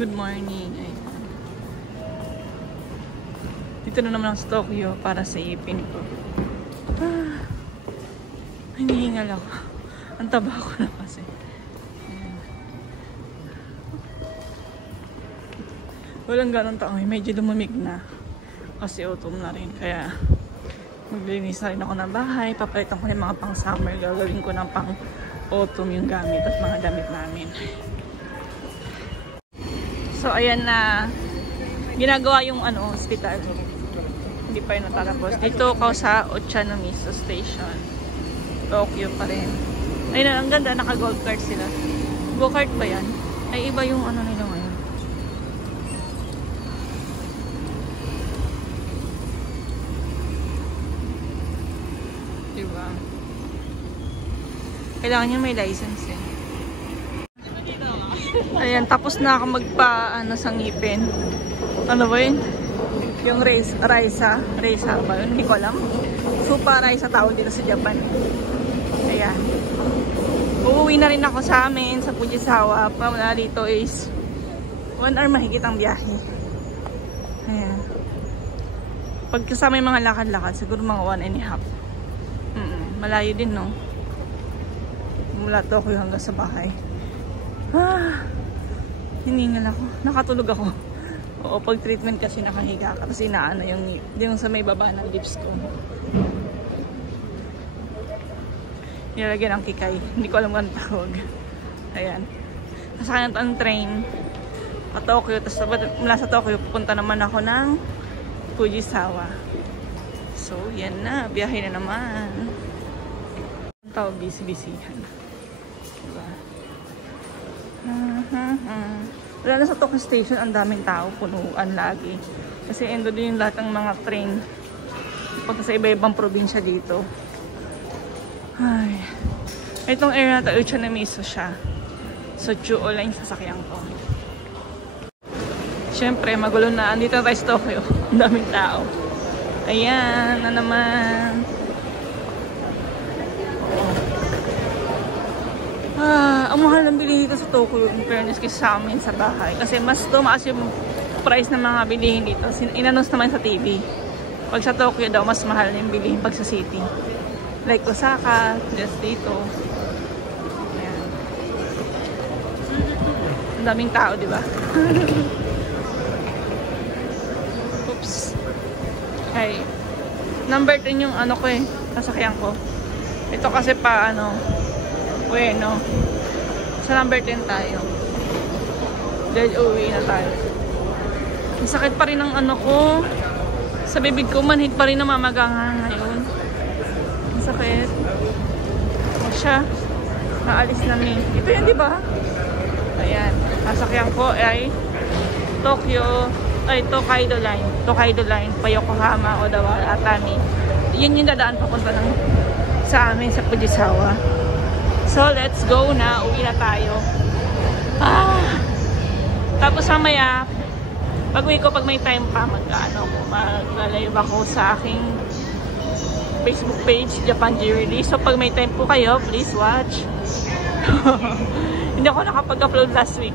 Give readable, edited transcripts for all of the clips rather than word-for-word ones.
Good morning. Ayan. Dito na naman ako sa Tokyo para sa ipin ko. Hinihingal ako. Ang taba ko na kasi. Ayan. Walang ganong tao. Medyo lumamig na. Kasi autumn na rin. Kaya maglilinis na rin ako ng bahay. Papalitan ko yung mga pang summer. Gagawin ko ng pang autumn yung gamit at mga damit namin. So, ayan na ginagawa yung hospital. Hindi pa yun natatapos. Dito ako sa Ochanomizu Station. Tokyo pa rin. Ayun na, ang ganda. Naka-gold card sila. Go-kart ba yan? Ay, iba yung nila ngayon. Diba? Kailangan nyo may license eh. Ayan, tapos na ako sa ngipin. Ano ba yun? Yung Raisa ba yun? Hindi ko alam. Super Raisa tawag dito sa Japan. Ayan. Uuwi na rin ako sa amin, sa Fujisawa. Pamula dito is 1 hour mahigit ang biyahe. Ayan. Pag kasama yung mga lakad-lakad, siguro mga 1.5. Malayo din, no? Mula Tokyo hanggang sa bahay. Hiningal ako. Nakatulog ako. Oo, pag treatment kasi nakahiga ka. Kasi naano yung sa may baba ng lips ko. Nilagyan ng kikay. Hindi ko alam kung anong tawag. Ayan. Nasakyan ang train pa Tokyo. Tapos mula sa Tokyo, pupunta naman ako ng Fujisawa. So, yan na. Biyahe na naman. Ang tawag, busy-busyhan. Diba? Wala na sa Tokyo Station, ang daming tao, punuan lagi. Kasi endo din yung lahat ng mga train pagka sa iba-ibang probinsya dito. Ay. Itong area na ito, Ochanomizu siya. So, Chuo line sasakyan ko. Siyempre, magulo na. Andito na tayo sa Tokyo. Ang daming tao. Ayan, na naman. Ang mahal ng bilihin dito sa Tokyo in fairness kasi sa amin sa bahay. Kasi mas tumaas yung price ng mga bilihin dito. In-announce naman sa TV. Pag sa Tokyo daw, mas mahal yung bilihin pag sa city. Like Osaka, just dito. Ayan. Ang daming tao, di ba? Oops. Okay. Number 10 yung ko eh. Sasakyan ko. Ito kasi pa bueno. Sa number 10 tayo. Dahil uwi na tayo. Ang sakit pa rin ang ko. Sa bibig ko, manhid pa rin namamagangan ngayon. Ang sakit. O siya. Naalis na ni. Ito yan, di ba? Ayan. Sasakyan ko ay Tokaido Line. Tokaido Line. Pa Yokohama, Odawara, Atami. Yun yung dadaan papunta sa amin sa Fujisawa. So, let's go na. Uwi na tayo. Tapos mamaya, pag-uwi ko, pag may time pa, mag-live ako sa aking Facebook page, Japan G-Release. So, pag may time po kayo, please watch. Hindi ako nakapag-upload last week.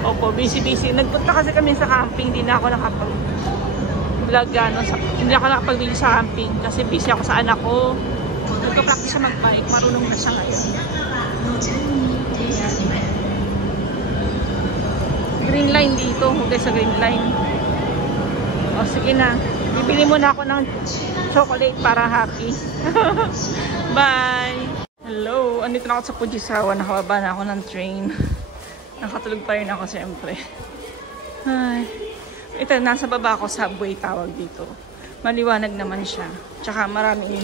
Opo, busy-busy. Nagpunta kasi kami sa camping. Hindi na ako nakapag-vlog, hindi ako nakapag-video sa camping. Kasi busy ako sa anak ko. Nagpa-practice siya mag-bike. Marunong na siya ngayon. Green line dito. Huwag sa green line. O, sige na. Bibili muna ako ng chocolate para happy. Bye! Hello! Andito na ako sa Fujisawa. Nakababa na ako ng train. Nakatulog pa rin ako siyempre. Ay. Ito, nasa baba ako, subway tawag dito. Maliwanag naman siya. Tsaka maraming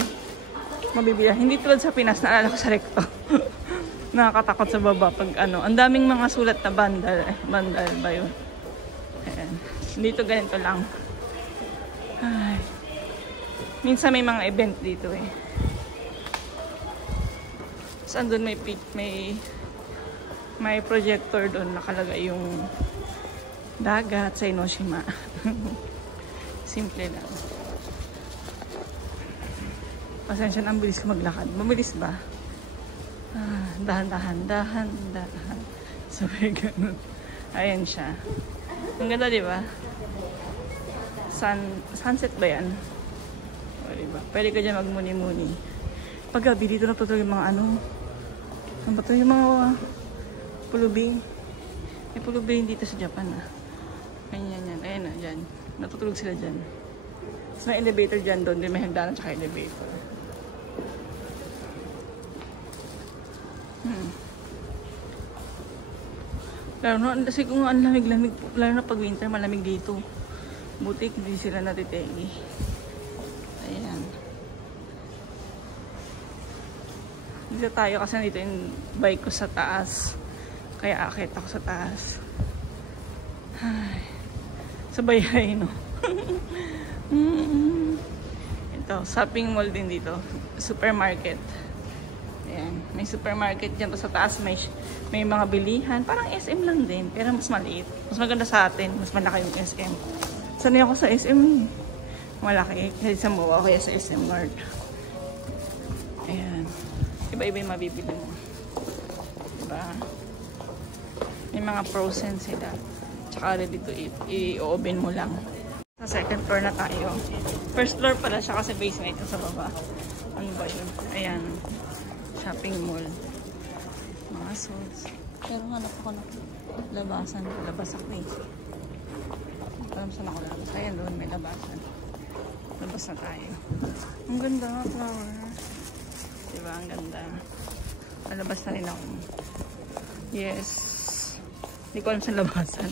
mabibili. Hindi tulad sa Pinas, naalala ko sa Recto. Nakakatakot sa baba pag ang daming mga sulat na bandal. Bandal ba yun? Ayan. Dito ganito lang. Ay. Minsan may mga event dito eh. Saan doon may projector doon nakalagay yung dagat sa Enoshima. Simple lang. Pasensya na, ang bilis ko maglakad. Mabilis ba? Dahan-dahan. Sabi ganun. Ayan siya. Ang ganda, di ba? Sunset ba yan? O, diba? Pwede ka dyan magmuni-muni. Pag gabi, dito natutulog yung mga ano. Ano ba ito? Yung mga pulubi. May pulubi rin dito sa Japan, ah. Ganyan yan. Ayan na, dyan. Natutulog sila dyan. Tapos may elevator dyan doon. May hagdanan tsaka elevator. Lalo na, kasi kung ang lamig-lamig, lalo na pag winter, malamig dito. Butik, hindi sila natitegi. Ayan. Dito tayo kasi dito yung bike ko sa taas. Kaya akit ako sa taas. Ay. Sabayay, no? Ito, shopping mall din dito. Supermarket. Ayan. May supermarket dyan sa taas. May mga bilihan. Parang SM lang din. Pero mas maliit. Mas maganda sa atin. Mas malaki yung SM. Sanay ako sa SM. Malaki. Kasi sa MOA kaya sa SM Guard. Ayan. Iba-iba yung mabibili mo. Diba? May mga frozen sila. Tsaka ready to eat. I-oven mo lang. Sa second floor na tayo. First floor pala siya kasi basement ito sa baba. Ano ba yun? Ayan. Shopping mall. Mga suits. Pero hanap ako na labasan. Labas ako eh. Alam saan ako labas. Ayan doon may labasan. Labas na tayo. Ang ganda. Flower. Diba? Ang ganda. Malabas na rin ako. Yes. Hindi ko alam sa labasan.